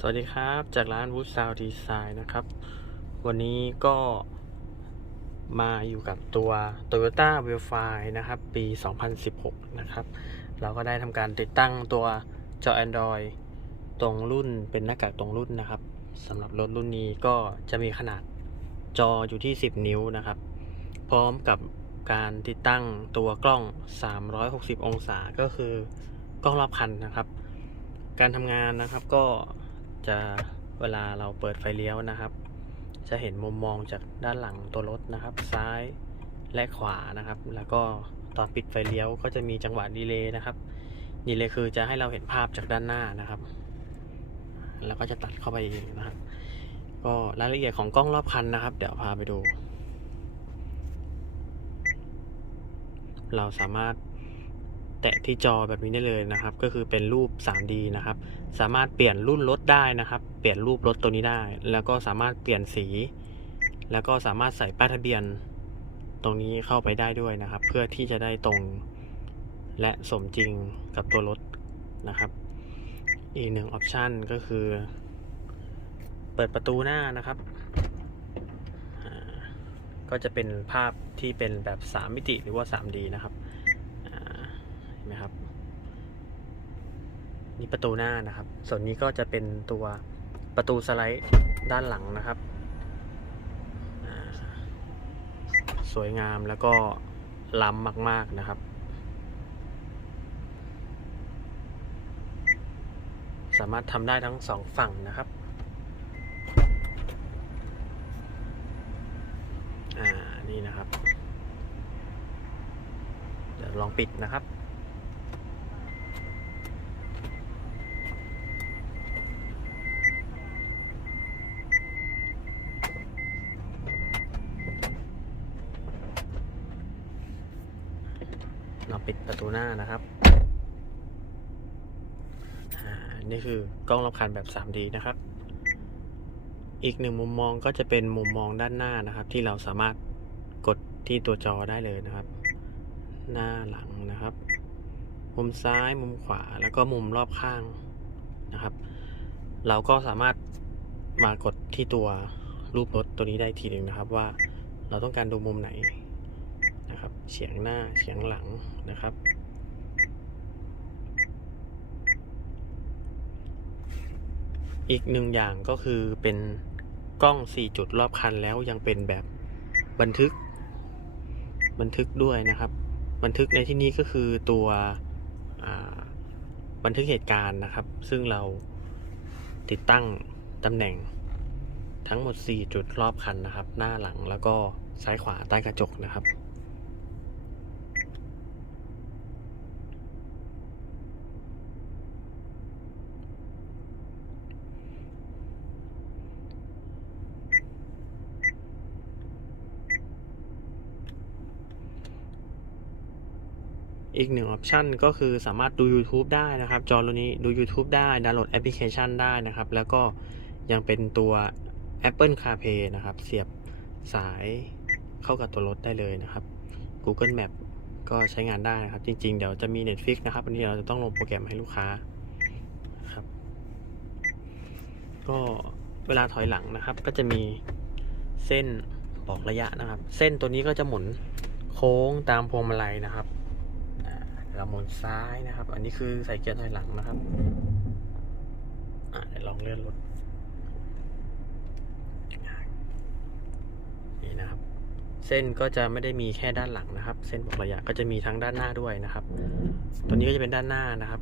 สวัสดีครับจากร้าน Wood Sound Design นะครับ วันนี้ก็มาอยู่กับตัว Toyota w e l f i นะครับ ปี 2016 นะครับ เราก็ได้ทำการติดตั้งตัวจอ Android ตรงรุ่นเป็นหน้ากากตรงรุ่นนะครับสำหรับรถรุ่นนี้ก็จะมีขนาดจออยู่ที่ 10 นิ้วนะครับ พร้อมกับการติดตั้งตัวกล้อง 360 องศาก็คือกล้องรอบคันนะครับ การทำงานนะครับก็ จะเวลาเราเปิดไฟเลี้ยวนะครับ จะเห็นมุมมองจากด้านหลังตัวรถนะครับ ซ้ายและขวานะครับ แล้วก็ตอนปิดไฟเลี้ยวก็จะมีจังหวะดีเลย์นะครับดีเลย์คือจะให้เราเห็นภาพจากด้านหน้านะครับ แล้วก็จะตัดเข้าไปเองนะครับ ก็รายละเอียดของกล้องรอบคันนะครับ เดี๋ยวพาไปดู เราสามารถ ตะที่จอแบบนี้ได้เลยนะครับ ก็คือเป็นรูป 3D นะครับ สามารถเปลี่ยนรุ่นรถได้นะครับ เปลี่ยนรูปรถตัวนี้ได้ แล้วก็สามารถเปลี่ยนสี แล้วก็สามารถใส่ป้ายทะเบียน ตรงนี้เข้าไปได้ด้วยนะครับ เพื่อที่จะได้ตรงและสมจริงกับตัวรถนะครับ อีกหนึ่งออปชันก็คือ เปิดประตูหน้านะครับก็จะเป็นภาพที่เป็นแบบ 3 มิติหรือว่า 3D นะครับ อ่าเห็นไหมครับ นี่ประตูหน้านะครับ ส่วนนี้ก็จะเป็นตัวประตูสไลด์ด้านหลังนะครับ สวยงามแล้วก็ล้ำมาก ๆนะครับ สามารถทำได้ทั้งสองฝั่งนะครับอ่านี่นะครับ เดี๋ยวลองปิดนะครับ ปิดประตูหน้านะครับอ่านี่คือกล้องรอบคันแบบ 3D นะครับ อีกหนึ่งมุมมองก็จะเป็นมุมมองด้านหน้านะครับ ที่เราสามารถกดที่ตัวจอได้เลยนะครับ หน้าหลังนะครับ มุมซ้ายมุมขวาแล้วก็มุมรอบข้างนะครับ เราก็สามารถมากดที่ตัวรูปรถตัวนี้ได้ทีหนึ่งนะครับ ว่าเราต้องการดูมุมไหน เฉียงหน้าเฉียงหลังนะครับ อีกหนึ่งอย่างก็คือเป็นกล้อง 4 จุดรอบคันแล้วยังเป็นแบบบันทึก บันทึกด้วยนะครับ บันทึกในที่นี้ก็คือตัวบันทึกเหตุการณ์นะครับ ซึ่งเราติดตั้งตำแหน่งทั้งหมด 4 จุดรอบคันนะครับ หน้าหลังแล้วก็ซ้ายขวาใต้กระจกนะครับ อีกหนึ่งออปชันก็คือสามารถดู YouTube ได้นะครับ จอรุ่นนี้ดู YouTube ได้ดาวน์โหลดแอปพลิเคชันได้นะครับ แล้วก็ยังเป็นตัว Apple CarPlay นะครับ เสียบสายเข้ากับตัวรถได้เลยนะครับ Google Map ก็ใช้งานได้นะครับ จริง ๆ เดี๋ยวจะมี Netflix นะครับ วันนี้เราจะต้องลงโปรแกรมให้ลูกค้านะครับ ก็เวลาถอยหลังนะครับ ก็จะมีเส้นบอกระยะนะครับ เส้นตัวนี้ก็จะหมุนโค้งตามพวงมาลัยนะครับ เราหมุนซ้ายนะครับ อันนี้คือใส่เกียร์ถอยหลังนะครับ อ่าเดี๋ยวลองเลื่อนรถนี่นะครับ เส้นก็จะไม่ได้มีแค่ด้านหลังนะครับ เส้นบอกระยะก็จะมีทั้งด้านหน้าด้วยนะครับ ตัวนี้ก็จะเป็นด้านหน้านะครับ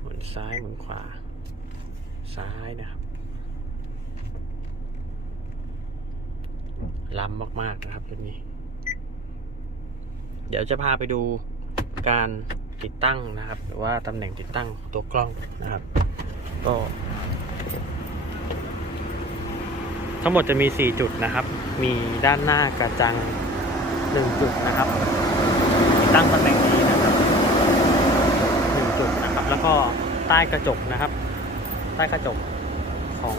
หมุนซ้ายหมุนขวา ซ้ายนะครับล้ำมากๆนะครับตัวนี้ เดี๋ยวจะพาไปดูการติดตั้งนะครับหรือว่าตำแหน่งติดตั้งตัวกล้องนะครับ ก็ ทั้งหมดจะมี 4 จุดนะครับ มีด้านหน้ากระจัง 1 จุดนะครับ ติดตั้งตำแหน่งนี้นะครับ 1 จุดนะครับ แล้วก็ใต้กระจกนะครับ ใต้กระจกของ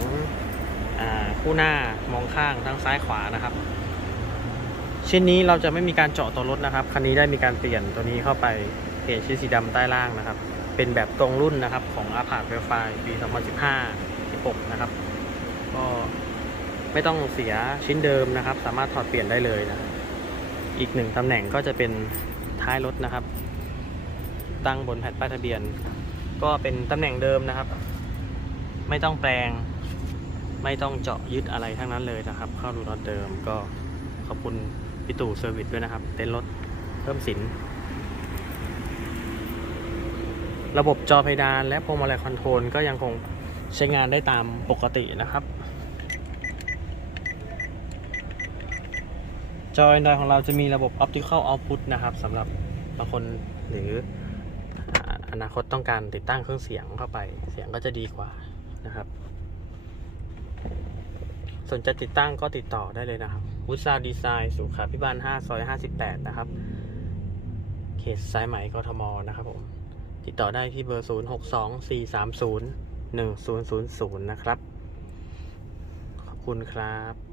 อคู่หน้ามองข้างทั้งซ้ายขวานะครับ ชิ้นนี้เราจะไม่มีการเจาะตัวรถนะครับ คันนี้ได้มีการเปลี่ยนตัวนี้เข้าไปเปลี่ยนชิ้นสีดำใต้ล่างนะครับ เป็นแบบตรงรุ่นนะครับของ a p a r t w i f i ปี 2015 16 นะครับ ก็ไม่ต้องเสียชิ้นเดิมนะครับ สามารถถอดเปลี่ยนได้เลยนะ อีกหนึ่งตำแหน่งก็จะเป็นท้ายรถนะครับ ตั้งบนแผ่นป้ายทะเบียน ก็เป็นตำแหน่งเดิมนะครับ ไม่ต้องแปลง ไม่ต้องเจาะยึดอะไรทั้งนั้นเลยนะครับ เข้าดูรถเดิมก็ขอบคุณ พี่ตู่เซอร์วิสด้วยนะครับ เต้นรถเพิ่มสิน ระบบจอเพดานและพวงมาลัยคอนโทรลก็ยังคงใช้งานได้ตามปกตินะครับ จอ Android ของเราจะมีระบบ Optical Output นะครับสำหรับบางคนหรืออ่าอนาคตต้องการติดตั้งเครื่องเสียงเข้าไป เสียงก็จะดีกว่านะครับ สนใจติดตั้งก็ติดต่อได้เลยนะครับ วุฒซาวดีไซน์สุขาพิบาล5ซอย 58 นะครับ เขตสายไหมกทมนะครับผม ติดต่อได้ที่เบอร์ 0 6 2 4 3 0 1 0 0 0 นะครับ ขอบคุณครับ